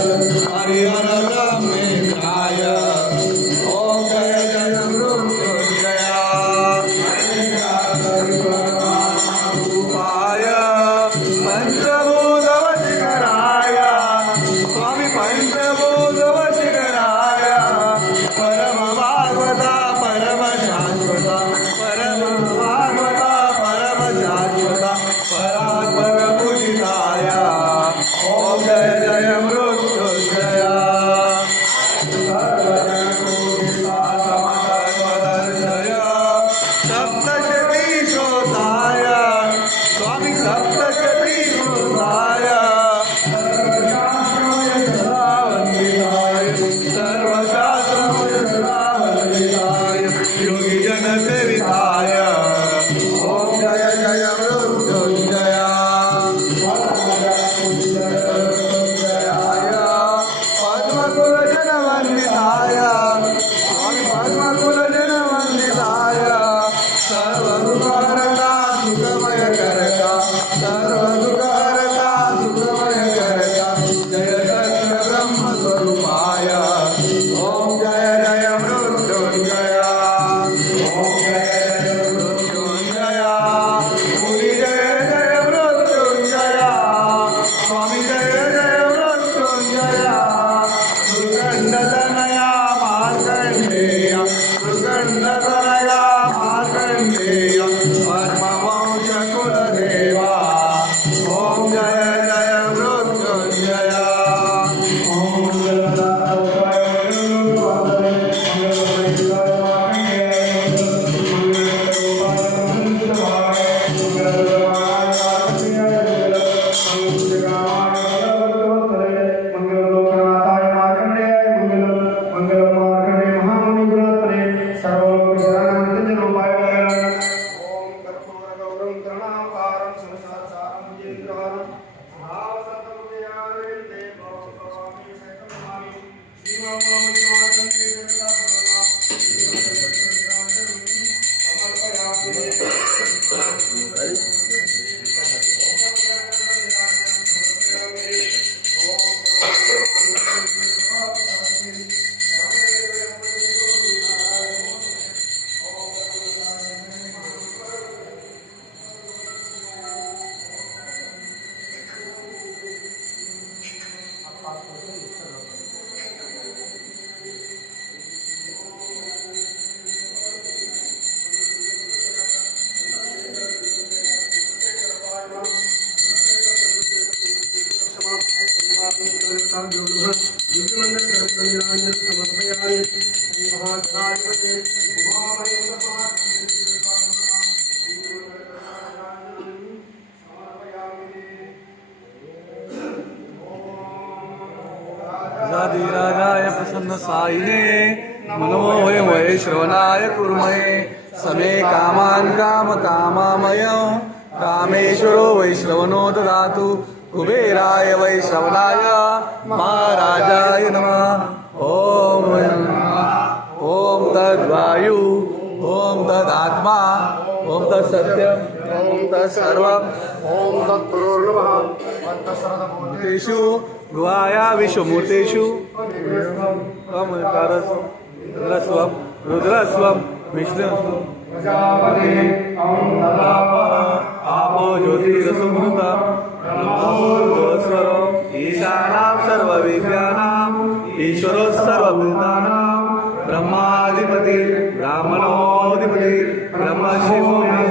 हरिहर राम छाया కరుణారణ సుఖమ Senhor. राजाधिराजाय प्रसन्न साईने नमो वय वय श्रवणाय कुर्महे समे कामान काम कामामय कामेश्वरो वै श्रवणो ददातु। કુબેરાય વૈષ્ણવનાય મહારાજાય નમ ઓમ ઓમ તદ્વાયુ ઓમ તદાત્મા ઓમ તત્ સત્ય ઓમ તત્ સર્વ ઓમ તત્પૂર્ણમૂર્તિષુ ગુહાયા વિશ્વમૂર્તિષુ અમકારસ્વ રુદ્રસ્વ રુદ્રસ્વ વિષ્ણુ प्रजापते ॐ तदाप आपो ज्योतिरसुमृतम ब्रह्मोर्स्वरम ईशानां सर्वविद्यानां ईश्वरो सर्वभूतानां ब्रह्माधिपति ब्राह्मणोऽधिपति ब्रह्मशिवो मे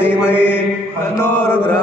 धीमहि तन्नो रुद्र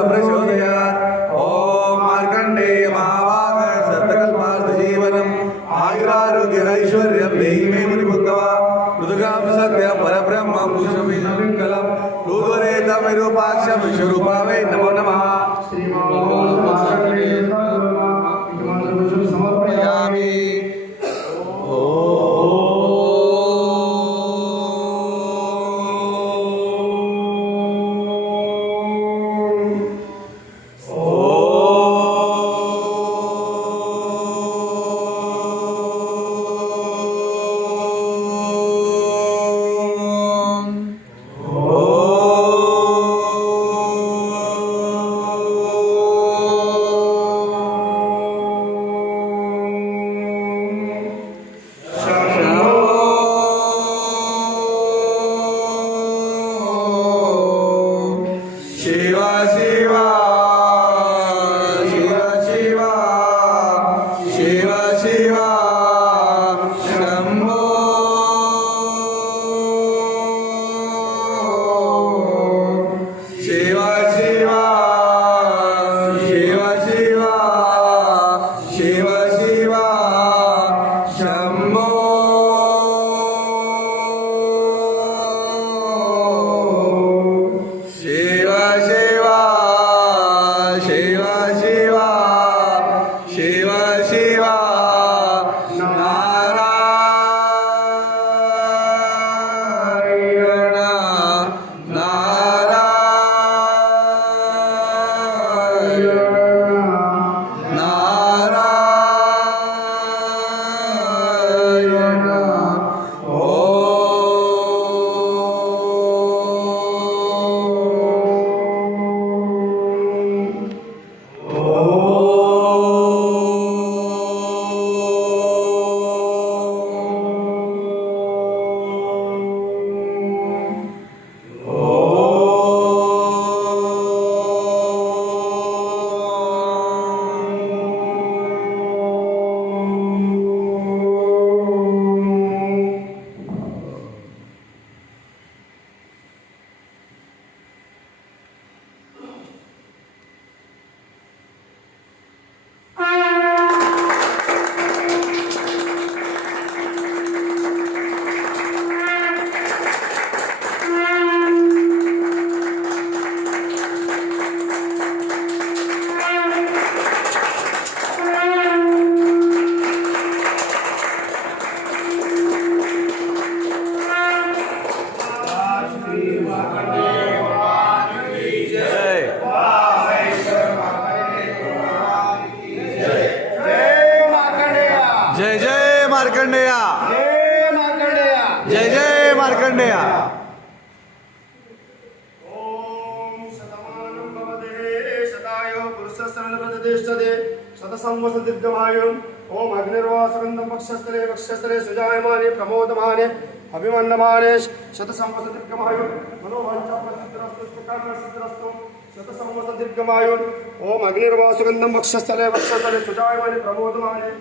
വസന്തിഗ്ധമായും ഓം അഗ്നിർവാസഗന്ധം വക്ഷസ്ഥലേ വക്ഷസ്ഥലേ സുജായമാനെ പ്രമോദമാനെ അഭിമന്ദമാനെ ശതസംവസദീർഘമായും മനോവാഞ്ചാപ്രസിദ്ധിരസ്തുഷ്പകാരണസിദ്ധിരസ്തും ശതസംവസദീർഘമായും ഓം അഗ്നിർവാസുഗന്ധം വക്ഷസ്ഥലേ വക്ഷസ്ഥലേ സുജായമാനെ പ്രമോദമാനെ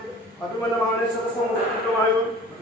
അഭിമന്ദമാനെ ശതസംവസദീർഘമായും